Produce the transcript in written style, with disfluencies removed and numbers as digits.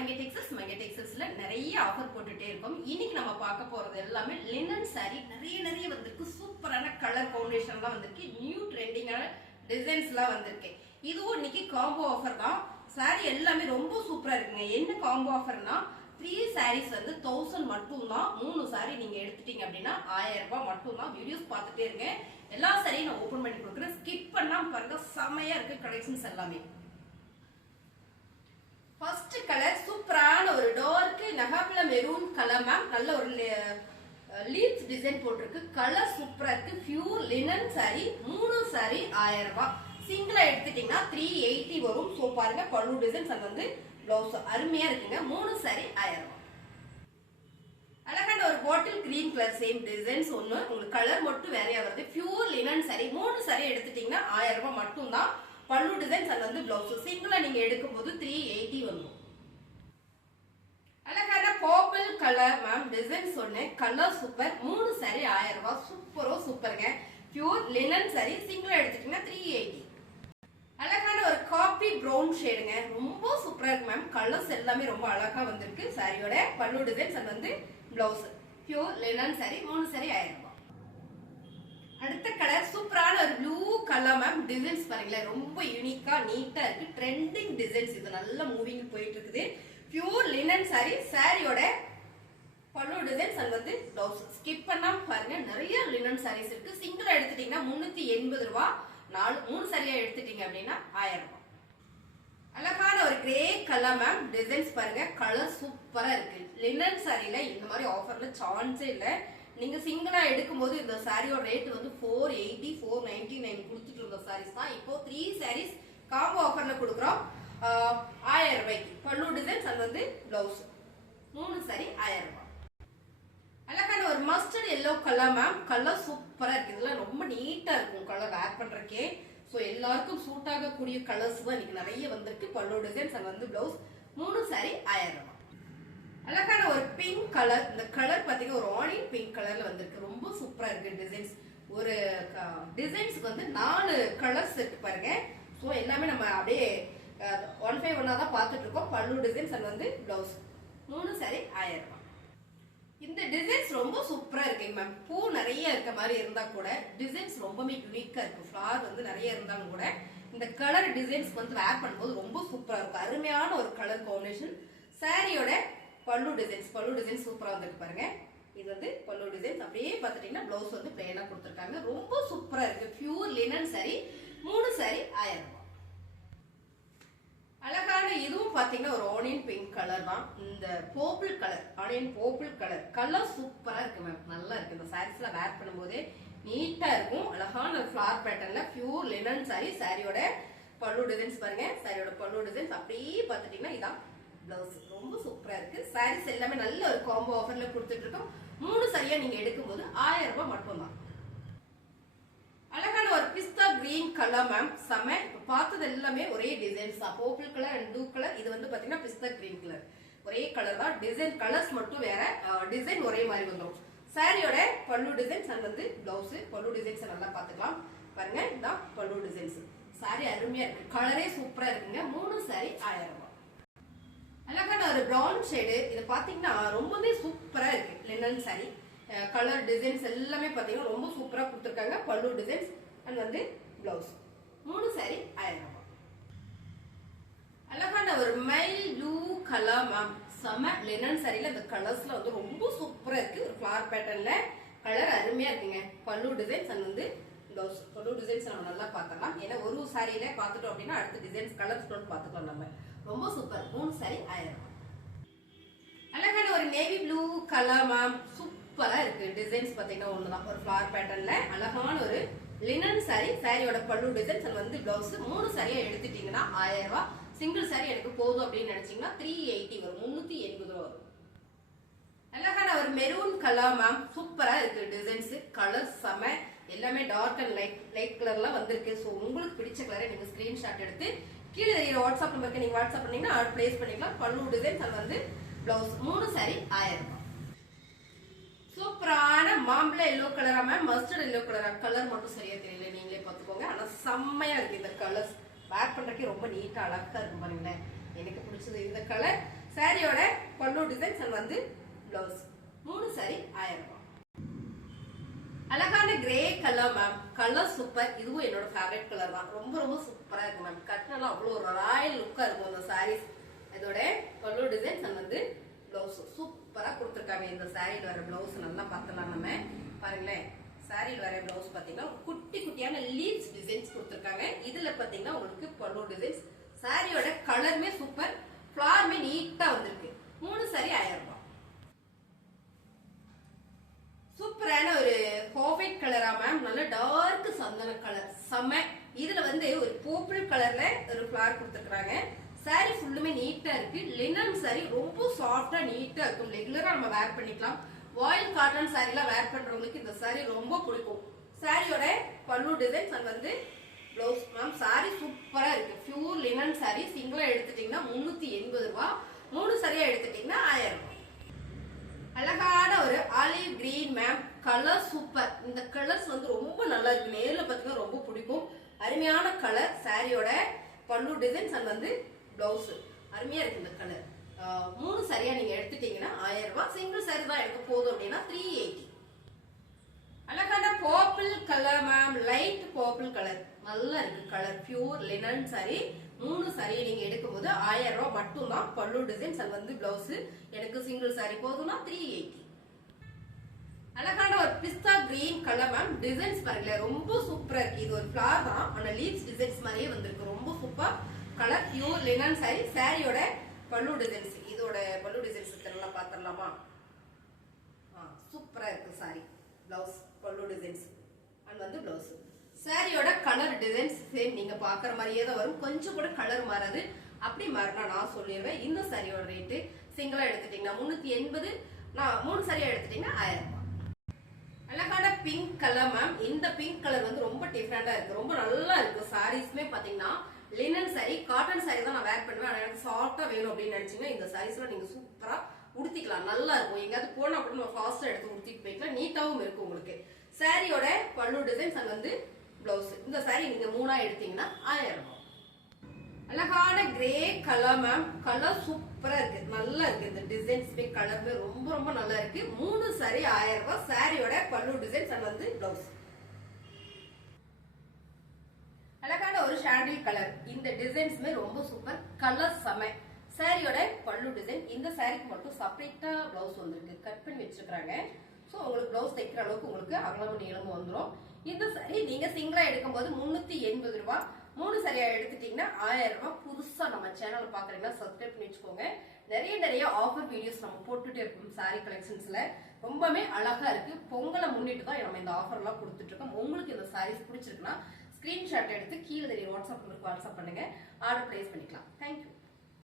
மங்கை டெக்ஸ்டைல்ஸ்ல நிறைய ஆஃபர் போட்டுட்டே இருக்கும். இன்னைக்கு நம்ம பார்க்க போறது எல்லாமே லினன் saree. நிறைய வந்திருக்கு. சூப்பரான கலர் காம்பினேஷன்லாம் வந்திருக்கு. நியூ ட்ரெண்டிங்கான டிசைன்ஸ்லாம் வந்திருக்கு. இதுவும் இன்னைக்கு காம்போ ஆஃபர் தான். saree எல்லாமே ரொம்ப சூப்பரா இருக்குங்க. என்ன காம்போ ஆஃபர்னா 3 sarees வந்து 1000 மட்டும் தான். 3 saree நீங்க எடுத்துட்டீங்க அப்படின்னா 1000 ரூபாய் மட்டும் தான். வீடியோஸ் பார்த்துட்டே இருங்க. எல்லா சாரியும் நான் ஓபன் பண்ணி கொடுக்குறேன். ஸ்கிப் பண்ணாம பாருங்க. செமையா இருக்கு கலெக்ஷன்ஸ் எல்லாமே. ஃபர்ஸ்ட் கலர் சூப்பரான ஒரு டார்க் நகாபல மெரூன் கலர் மேம். நல்ல ஒரு லீவ்ஸ் டிசைன் போட்டிருக்கு. கலர் சூப்பரா இருக்கு. Pure linen saree. 3 saree 1000 ரூபாய். சிங்கிளா எடுத்துட்டீங்கன்னா 380 வரும். சோ பாருங்க பல்லு டிசைன்ஸ் அது வந்து பிளவுஸ் அருமையா இருக்குங்க. 3 saree 1000 ரூபாய். அழகான ஒரு bottle green colour same designs ஒன்னு. உங்களுக்கு கலர் மட்டும் வேறையா வருது. Pure linen saree. 3 saree எடுத்துட்டீங்கன்னா 1000 ரூபாய் மட்டும் தான். பல்லு டிசைன்ஸ் அது வந்து பிளவுஸ் சிங்கிளா நீங்க எடுக்கும்போது 380 வரும். அழகான பர்பிள் கலர் மேம் டிசைன்ஸ் ஒன்னு. Colour super. 3 saree 1000 ரூபாய். சூப்பரோ சூப்பருங்க. Pure linen saree. சிங்கிளா எடுத்துட்டீங்கன்னா 380. அழகான ஒரு காபி பிரவுன் ஷேடுங்க. ரொம்ப சூப்பரா இருக்கு மேம். கலர்ஸ் எல்லாமே ரொம்ப அழகா வந்திருக்கு. சாரியோட பல்லு டிசைன்ஸ் அது வந்து blouse. Pure linen saree. 3 saree 1000 ரூபாய். அடுத்த கலர் சூப்பரான ஒரு ப்ளூ கலர் மேம். டிசைன்ஸ் பாருங்களேன் ரொம்ப யூனிக்கா நீட்டா இருக்கு. ட்ரெண்டிங் டிசைன்ஸ் இது நல்ல மூவிங் போயிட்டு இருக்குது. Pure linen saree. சாரியோட பல்லு டிசைன்ஸ் அது வந்து பிளவுஸ். ஸ்கிப் பண்ணாம பாருங்க. நிறைய லினன் sarees இருக்கு. சிங்கிளா எடுத்துட்டீங்கன்னா 380 ரூபாய். 3 சரியா எடுத்துட்டீங்க அப்படின்னா 1000 ரூபாய். அழகான ஒரு கிரே கலர் மேம். டிசைன்ஸ் பாருங்க. கலர் சூப்பரா இருக்கு. லினன் சாரியில இந்த மாதிரி ஆஃபர்ல சான்ஸே இல்ல. நீங்க சிங்கிளா எடுக்கும்போது இந்த சாரியோட ரேட் வந்து 480 499 கொடுத்துட்டு இருந்த சாரீஸ் தான். இப்போ 3 sarees காம்போ ஆஃபர்ல கொடுக்குறோம் 1000 ரூபாய்க்கு. பல்லு டிசைன்ஸ் அது வந்து பிளவுஸ். 3 saree 1000 ரூபாய். அழகான ஒரு mustard yellow colour ma'am. Colour சூப்பரா இருக்கு. இதெல்லாம் ரொம்ப நீட்டா இருக்கும் கலர் வேர் பண்றதுக்கே. சோ எல்லாருக்கும் சூட் ஆகக்கூடிய கலர்ஸ் தான் இன்னைக்கு நிறைய வந்திருக்கு. பல்லு டிசைன்ஸ் அது வந்து பிளவுஸ். 3 saree 1000 ரூபாய். அழகான ஒரு பிங்க் கலர். இந்த கலர் பாத்தீங்கன்னா ஒரு ஆனியன் பிங்க் கலர்ல வந்திருக்கு. ரொம்ப சூப்பரா இருக்கு டிசைன்ஸ். ஒரு டிசைன்ஸ்க்கு வந்து 4 கலர்ஸ் இருக்கு பாருங்க. சோ எல்லாமே நம்ம அப்படியே 1 by 1 தான் பார்த்துட்டு இருக்கோம். பல்லு டிசைன்ஸ் அது வந்து பிளவுஸ். 3 saree 1000 ரூபாய். இந்த டிசைன்ஸ் ரொம்ப சூப்பரா இருக்கு மேம். பூ நிறைய இருக்க மாதிரி இருந்தா கூட டிசைன்ஸ் ரொம்பவே யூனிக்கா இருக்கு. ஃபிளவர் வந்து நிறைய இருந்தாலும் கூட இந்த கலர் டிசைன்ஸ் வந்து வேர் பண்ணும்போது ரொம்ப சூப்பரா இருக்கும். அருமையான ஒரு கலர் காம்பினேஷன். சாரியோட பல்லு டிசைன்ஸ் சூப்பரா வந்துருக்கு பாருங்க. இது வந்து பல்லு டிசைன்ஸ். அப்படியே பார்த்துட்டீங்கன்னா பிளவுஸ் வந்து பிளெயினா கொடுத்துருக்காங்க. ரொம்ப சூப்பரா இருக்கு. Pure linen saree. 3 saree 1000 ரூபாய். அழகான இதுவும் பாத்தீங்கன்னா ஒரு ஆனியன் பிங்க் கலர் தான். இந்த purple colour onion purple colour சூப்பரா இருக்கு மேம். நல்லா இருக்கு. இந்த சாரீஸ்ல வேர் பண்ணும்போதே நீட்டா இருக்கும். அழகான ஒரு ஃபிளவர் பேட்டர்ன்ல பியூர் லினன் saree. சாரியோட பல்லு டிசைன்ஸ் பாருங்க. சாரியோட பல்லு டிசைன்ஸ் அப்படியே பாத்துட்டீங்கன்னா இதான் பிளவுஸ். ரொம்ப சூப்பரா இருக்கு. சாரீஸ் எல்லாமே நல்ல ஒரு காம்போ ஆஃபர்ல கொடுத்துட்டு இருக்கோம். 3 சரியா நீங்க எடுக்கும்போது 1000 ரூபாய் மட்டும் தான். அழகான ஒரு பிஸ்தா கிரீன் கலர் மேம். செம. இப்ப பார்த்தது எல்லாமே ஒரே டிசைன்ஸ் தான். Purple colour and blue colour. இது வந்து பாத்தீங்கன்னா பிஸ்தா கிரீன் கலர். ஒரே கலர் தான். டிசைன் கலர்ஸ் மட்டும் வேற. டிசைன் ஒரே மாதிரி வந்துடும். சாரியோட பல்லு டிசைன்ஸ் அது வந்து பிளவுஸ். பல்லு டிசைன்ஸ் நல்லா பாத்துக்கலாம் பாருங்க. இதுதான் பல்லு டிசைன்ஸ். சாரி அருமையா இருக்கு. கலரே சூப்பரா இருக்குங்க. 3 saree 1000 ரூபாய். அழகான ஒரு பிரவுன் ஷேடு. இது பாத்தீங்கன்னா ரொம்பவே சூப்பரா இருக்கு. Linen saree. கலர் டிசைன்ஸ் எல்லாமே பாத்தீங்கன்னா ரொம்ப சூப்பரா கொடுத்துருக்காங்க. பல்லு டிசைன்ஸ் அண்ட் வந்து பிளவுஸ். 3 saree 1000 ரூபாய். அழகான ஒரு மைல் ப்ளூ கலர் மேம். செம. லினன் சாரில இந்த கலர்ஸ்ல வந்து ரொம்ப சூப்பரா இருக்கு. ஒரு ஃபிளவர் பேட்டர்ன்ல கலர் அருமையா இருக்குங்க. பல்லு டிசைன்ஸ் அண்ட் வந்து பிளவுஸ். பல்லு டிசைன்ஸ் நம்ம நல்லா பார்க்கலாம். ஏன்னா ஒரு சாரியில பார்த்துட்டோம் அப்படின்னா அடுத்த டிசைன்ஸ் கலர்ஸ் பார்த்துக்கலாம் நம்ம. ரொம்ப சூப்பர். 3 saree 1000 ரூபாய். அழகான ஒரு நேவி ப்ளூ கலர் மேம். சூப்பரா இருக்கு. டிசைன்ஸ் பாத்தீங்கன்னா ஒண்ணுதான். ஒரு ஃபிளவர் பேட்டர்ன்ல அழகான ஒரு லினன் saree. சாரியோட பல்லு டிசைன்ஸ் அது வந்து பிளவுஸ். 3 சரியா எடுத்துட்டீங்கன்னா 1000 ரூபாய். சிங்கிள் saree எனக்கு போதும் அப்படின்னு நினைச்சீங்கன்னா 380 வரும். 380 ரூபாய் வரும். அழகான ஒரு மெரூன் கலர் மேம். சூப்பரா இருக்கு. டிசைன்ஸ் கலர் செம. எல்லாமே டார்க் அண்ட் லைட் கலர்லாம் வந்திருக்கு. ஸோ உங்களுக்கு பிடிச்ச கலரை நீங்க ஸ்கிரீன்ஷாட் எடுத்து கீழே தெரியுற வாட்ஸ்அப் நம்பருக்கு நீங்க வாட்ஸ்அப் பண்ணீங்கன்னா ஆர்டர் பிளேஸ் பண்ணிக்கலாம். பல்லு டிசைன்ஸ் அது வந்து பிளவுஸ். 3 saree 1000 ரூபாய். சூப்பரான மாம்பழ எல்லோ கலரா மேம். மஸ்டர்ட் எல்லோ கலரா. கலர் மட்டும் சரியா தெரியல, நீங்களே பாத்துக்கோங்க. ஆனா செம்மையா இருக்கு. இந்த கலர்ஸ் வேர் பண்றதுக்கே ரொம்ப நீட்டா அழகா இருக்கும் பாருங்களேன். எனக்கு பிடிச்சது இந்த கலர். சாரியோட பல்லு டிசைன்ஸ் அண்ட் வந்து பிளவுஸ். 3 சாரி 1000 ரூபாய். அழகான grey colour ma'am. Colour super. இதுவும் என்னோட ஃபேவரட் கலர் தான். ரொம்ப ரொம்ப சூப்பரா இருக்கு மேம். கட்டினாலும் அவ்வளோ ஒரு ராயல் லுக்கா இருக்கும் அந்த சாரீஸ். இதோட பல்லு டிசைன்ஸ் அண்ட் வந்து பிளவுஸ் சூப்பரா கொடுத்துருக்காங்க. இந்த சாரியில் வர பிளவுஸ் நல்லா பார்த்தலாம் நம்ம. பாருங்களேன், சாரியில் வர பிளவுஸ் பாத்தீங்கன்னா குட்டி குட்டியான லீவ்ஸ் டிசைன்ஸ் கொடுத்துருக்காங்க. இதுல பாத்தீங்கன்னா உங்களுக்கு பல்லு டிசைன்ஸ். சாரியோட கலருமே சூப்பர், ஃபிளாருமே நீட்டா வந்திருக்கு. 3 சாரி 1000 ரூபாய். சூப்பரான ஒரு பர்ஃபெக்ட் கலரா மேம். நல்ல டார்க் சந்தன கலர் செம்ம. இதுல வந்து ஒரு பர்பிள் கலர்ல ஒரு ஃபிளார் கொடுத்துருக்காங்க. சாரி ஃபுல்லுமே நீட்டா இருக்கு. லினன் சாரி ரொம்ப சாஃப்டா நீட்டா இருக்கும். ரெகுலரா நம்ம வேர் பண்ணிக்கலாம். வாயில் காட்டன் சாரி எல்லாம் வேர் பண்றவங்களுக்கு இந்த சாரி ரொம்ப பிடிக்கும். சாரியோட பல்லு டிசைன்ஸ் அண்ட் வந்து பிளவுஸ் மேம். சாரி சூப்பரா இருக்கு. Pure linen sorry. சிங்கிளா எடுத்துட்டீங்கன்னா 380 ரூபாய். 3 சாரியா எடுத்துட்டீங்கன்னா 1000 ரூபாய். அழகான ஒரு olive green ma'am. Colour super. இந்த கலர்ஸ் வந்து ரொம்ப நல்லா இருக்கு. நேர்ல பாத்தீங்கன்னா ரொம்ப பிடிக்கும். அருமையான கலர். சாரியோட பல்லு டிசைன்ஸ் அண்ட் வந்து பிளவுஸ் அருமையா இருக்கு. இந்த கலர் 3 சாரியா நீங்க எடுத்துட்டீங்கன்னா 1000 ரூபாய். சிங்கிள் சாரி தான் எடுக்க போதும் அப்படின்னா 380. அழகான purple colour ma'am. Light purple colour நல்லா இருக்கு. Colour pure linen sorry. 3 சாரியை நீங்க எடுக்கும் போது 1000 ரூபாய் மட்டும் தான். பல்லு டிசைன்ஸ் அது வந்து பிளவுஸ். எனக்கு சிங்கிள் சாரி போதும்னா 380. அழகான ஒரு பிஸ்தா கிரீன் கலர் மேம். டிசைன்ஸ் பாருங்களேன் ரொம்ப சூப்பரா இருக்கு. இது ஒரு ஃபிளார் தான், ஆனா லீவ்ஸ் டிசைன்ஸ் மாதிரியே வந்திருக்கு. ரொம்ப super colour. Pure linen sorry. சாரியோட பல்லு டிசைன்ஸ். இதோட பல்லு டிசைன்ஸ் எல்லாம் பாத்திரலாமா? சூப்பரா இருக்கு சாரி. பிளவுஸ் பல்லு டிசைன்ஸ் அண்ட் வந்து பிளவுஸ். சாரியோட கலர் டிசைன்ஸ் சேம் நீங்க பாக்குற மாதிரியே தான் வரும். கொஞ்சம் கூட கலர் மாறாது. அப்படி மாறினா நான் சொல்லிடுவேன். இந்த சாரியோட ரேட்டு சிங்கிளா எடுத்துட்டீங்கன்னா 380. நான் 3 சாரியா எடுத்துட்டீங்கன்னா 1000 ரூபாய். அழகான பிங்க் கலர் மேம். இந்த பிங்க் கலர் வந்து ரொம்ப டிஃபரெண்டா இருக்கு. ரொம்ப நல்லா இருக்கு. சாரீஸ்மே பாத்தீங்கன்னா லினன் சாரி, காட்டன் சாரி தான் நான் வேர் பண்ணுவேன். ஆனா எனக்கு சாஃப்டா வேணும் அப்படின்னு நினைச்சீங்கன்னா இந்த சாரீஸ்லாம் நீங்க சூப்பரா உடுத்திக்கலாம். நல்லா இருக்கும். எங்கேயாவது போனா கூட நம்ம ஃபாஸ்டா எடுத்து உடுத்திட்டு போய்க்கலாம். நீட்டாவும் இருக்கும் உங்களுக்கு. சாரியோட பல்லு டிசைன்ஸ் அண்ட் வந்து பிளவுஸ். இந்த சாரி நீங்க 3 எடுத்தீங்கன்னா 1000 ரூபாய். அழகான கிரே கலர் மேம். கலர் சூப்பரா இருக்கு. நல்லா இருக்கு. இந்த டிசைன்ஸ்மே கலர்மே ரொம்ப ரொம்ப நல்லா இருக்கு. 3 சாரி 1000 ரூபாய். சாரியோட பல்லு டிசைன்ஸ் அண்ட் வந்து பிளவுஸ். அழகான ஒரு சாண்டில் கலர். இந்த டிசைன்ஸ்மே ரொம்ப சூப்பர். கலர் செம. சாரியோட பல்லு டிசைன். இந்த சாரிக்கு மட்டும் செப்பரேட்டா பிளவுஸ் வந்திருக்கு. கட் பண்ணி வச்சிருக்காங்க. சோ உங்களுக்கு பிளவுஸ் தைக்கிற அளவுக்கு உங்களுக்கு அகலமும் நீளமும் வந்துடும். இந்த சாரி நீங்க சிங்கிளா எடுக்கும் போது 380 ரூபாய். 3 சாரியா எடுத்துட்டீங்கன்னா 1000 ரூபாய். புதுசா நம்ம சேனல் பாக்குறீங்கன்னா சப்ஸ்கிரைப் பண்ணி வச்சுக்கோங்க. நிறைய ஆஃபர் வீடியோஸ் நம்ம போட்டுட்டே இருக்கோம். சாரி கலெக்ஷன்ஸ்ல ரொம்பவே அழகா இருக்கு. பொங்கலை முன்னிட்டு தான் நம்ம இந்த ஆஃபர் எல்லாம் கொடுத்துட்டு இருக்கோம். உங்களுக்கு இந்த சாரீஸ் பிடிச்சிருக்குன்னா ஸ்கிரீன்ஷாட் எடுத்து கீழே வாட்ஸ்அப் பண்ணுங்க. ஆர்டர் பிளேஸ் பண்ணிக்கலாம். தேங்க்யூ.